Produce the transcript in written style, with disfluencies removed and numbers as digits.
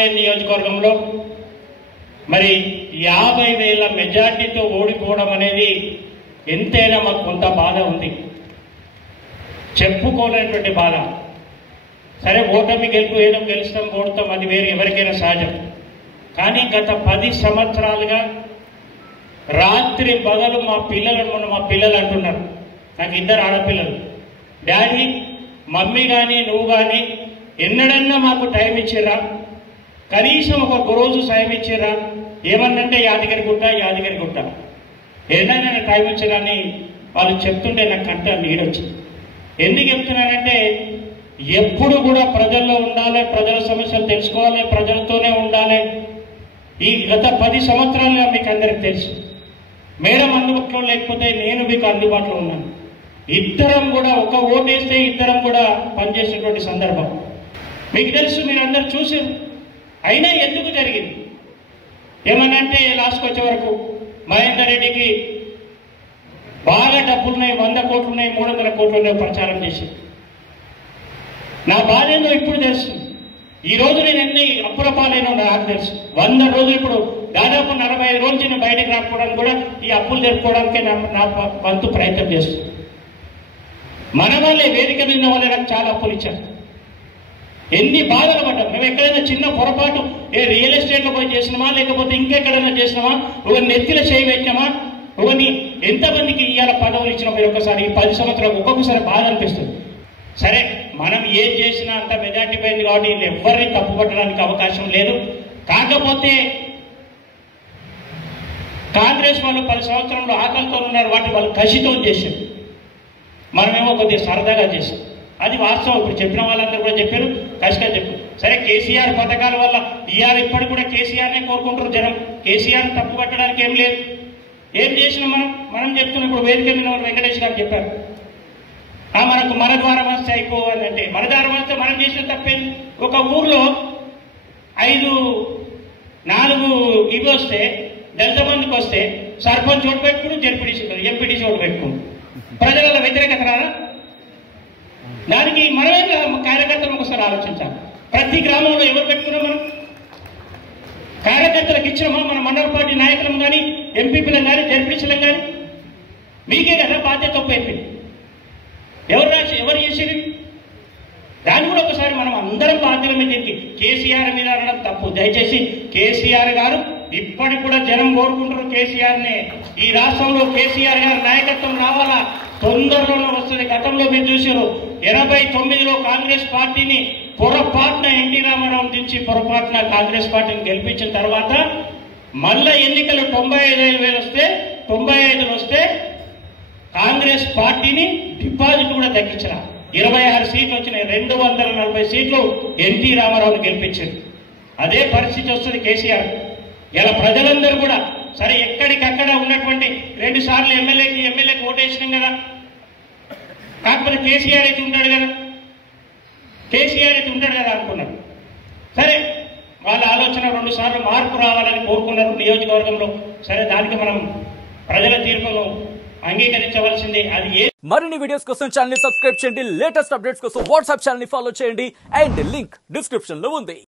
పాలేరు నియోజకవర్గంలో మరి 50,000 మెజార్టీతో ఓడిపోవడం అనేది ఎంతైనా మాకు కొంత బాధ ఉంది, చెప్పుకోలేనటువంటి బాధ. సరే ఓటమి గెలుపు ఏదో గెలుస్తాం ఓడతాం అది వేరు, ఎవరికైనా సహజం. కానీ గత 10 సంవత్సరాలుగా రాత్రి పగలు మా పిల్లలు అంటున్నారు, నాకు 2 ఆడపిల్లలు, డాడీ మమ్మీ కానీ నువ్వు కానీ ఎన్నడన్నా మాకు టైం ఇచ్చిర్రా, కనీసం ఒక రోజు సాయం ఇచ్చిర్రా, ఏమన్నంటే యాదగిరి గుట్ట ఏదైనా టైం ఇచ్చిరని వాళ్ళు చెప్తుంటే నాకు కంట నీడొచ్చింది. ఎందుకు చెప్తున్నానంటే ఎప్పుడు కూడా ప్రజల్లో ఉండాలి, ప్రజల సమస్యలు తెలుసుకోవాలి, ప్రజలతోనే ఉండాలి. ఈ గత 10 సంవత్సరాలుగా మీకు అందరికి తెలుసు, మేడం అందుబాటులో లేకపోతే నేను మీకు అందుబాటులో ఉన్నాను. ఇద్దరం కూడా ఒక ఓటేస్తే ఇద్దరం కూడా పనిచేసేటువంటి సందర్భం మీకు తెలుసు, మీరు అందరు చూసారు. అయినా ఎందుకు జరిగింది ఏమనంటే లాస్ట్కి వచ్చే వరకు మహేందర్ రెడ్డికి బాగా డబ్బులున్నాయి, 100 కోట్లు ఉన్నాయి, 300 కోట్లు ఉన్నాయి ప్రచారం చేసి. నా బాధ ఏందో ఇప్పుడు తెలుసు. ఈ రోజు నేను ఎన్ని అప్పుల పాలైనా నాకు తెలుసు. 100 రోజులు ఇప్పుడు దాదాపు 45 రోజులు నేను బయటకు రాకపోవడానికి కూడా ఈ అప్పులు జరుపుకోవడానికే నా వంతు ప్రయత్నం చేస్తుంది. మన వాళ్ళే వేదిక మీద వాళ్ళే నాకు చాలా అప్పులు ఇచ్చారు. ఎన్ని బాధలు పడ్డాం. మేము ఎక్కడైనా చిన్న పొరపాటు రియల్ ఎస్టేట్లో పోయి చేసినామా, లేకపోతే ఇంకెక్కడైనా చేసినామా, ఒక నెత్తిలో చేయి పెట్టినామా, ఒకని ఎంతమందికి ఇవాళ పదవులు ఇచ్చినా మీరు ఒకసారి ఈ 10 సంవత్సరాలు ఒక్కొక్కసారి బాధ అనిపిస్తుంది. సరే మనం ఏం చేసినా అంత మెజార్టీ పోయింది కాబట్టి వీళ్ళు ఎవరిని తప్పు పట్టడానికి అవకాశం లేదు. కాకపోతే కాంగ్రెస్ వాళ్ళు 10 సంవత్సరంలో ఆకలితో ఉన్నారు, వాటి వాళ్ళు కసితో చేశారు, మనమేమో కొద్దిగా సరదాగా చేశాం. అది వాస్తవం. ఇప్పుడు చెప్పిన వాళ్ళందరూ కూడా చెప్పారు, కసిగా చెప్పారు. సరే కేసీఆర్ పథకాల వల్ల ఇవాళ ఇప్పటికి కూడా కేసీఆర్నే కోరుకుంటారు జనం. కేసీఆర్ తప్పు పట్టడానికి ఏం లేదు. ఏం చేసినా మనం చెప్తున్నాం. ఇప్పుడు వేదిక మీద వెంకటేష్ గారు చెప్పారు, మనకు మన ద్వారా వస్తే అయిపోవాలి అంటే, మన ద్వారా వస్తే మనం చేసిన తప్పేది. ఒక ఊర్లో 4 ఇవి వస్తే దళిత మందికి వస్తే సర్పంచ్ ఓటు పెట్టుకుని జడ్పీటీసీ ఎంపీటీసీ ఓటు పెట్టుకుని ప్రజల వ్యతిరేకత రాదా? దానికి మనమే కార్యకర్తలు ఒకసారి ఆలోచించాలి. ప్రతి గ్రామంలో ఎవరు పెట్టుకున్నాం మనం? కార్యకర్తలకు ఇచ్చినామా? మన మండల పార్టీ నాయకులం కానీ, ఎంపీపీలం కానీ, జడ్పీటీసీలం కానీ? మీకే కదా బాధ్యత ఒప్పైపోయింది. ఎవరు చేసేది? దాన్ని కూడా ఒకసారి మనం అందరం బాధ్యత మీద దీనికి కేసీఆర్ మీద అనడం తప్పు. దయచేసి కేసీఆర్ గారు ఇప్పటికి కూడా జనం కోరుకుంటారు కేసీఆర్నే. ఈ రాష్ట్రంలో కేసీఆర్ గారి నాయకత్వం రావాలా, తొందరలోనే వస్తుంది. గతంలో మీరు చూసారు 89లో కాంగ్రెస్ పార్టీని పొరపాటున ఎన్టీ రామారావు దించి పొరపాటున కాంగ్రెస్ పార్టీని గెలిపించిన తర్వాత మళ్ళా ఎన్నికలు 95,000 వస్తే 95 వస్తే కాంగ్రెస్ పార్టీని డిపాజిట్ కూడా తగ్గించారు. 26 సీట్లు వచ్చినాయి, 240 సీట్లు ఎన్టీ రామారావుని గెలిపించారు. అదే పరిస్థితి వస్తుంది కేసీఆర్. ఇలా ప్రజలందరూ కూడా సరే ఎక్కడికక్కడ ఉన్నటువంటి 2 సార్లు ఎమ్మెల్యేకి ఓటేసినాం కదా, కాకపోతే కేసీఆర్ అయితే ఉంటాడు కదా అనుకున్నారు. సరే వాళ్ళ ఆలోచన 2 సార్లు మార్పు రావాలని కోరుకున్నారు నియోజకవర్గంలో. సరే దానికి మనం ప్రజల తీర్పును అంగీకరించవలసిందే. అది మరిన్ని వీడియోస్ కోసం ఛానల్ ని సబ్స్క్రైబ్ చేయండి, లేటెస్ట్ అప్డేట్స్ కోసం వాట్సాప్ ఛానల్ ని ఫాలో చేయండి, అండ్ లింక్ డిస్క్రిప్షన్ లో ఉంది.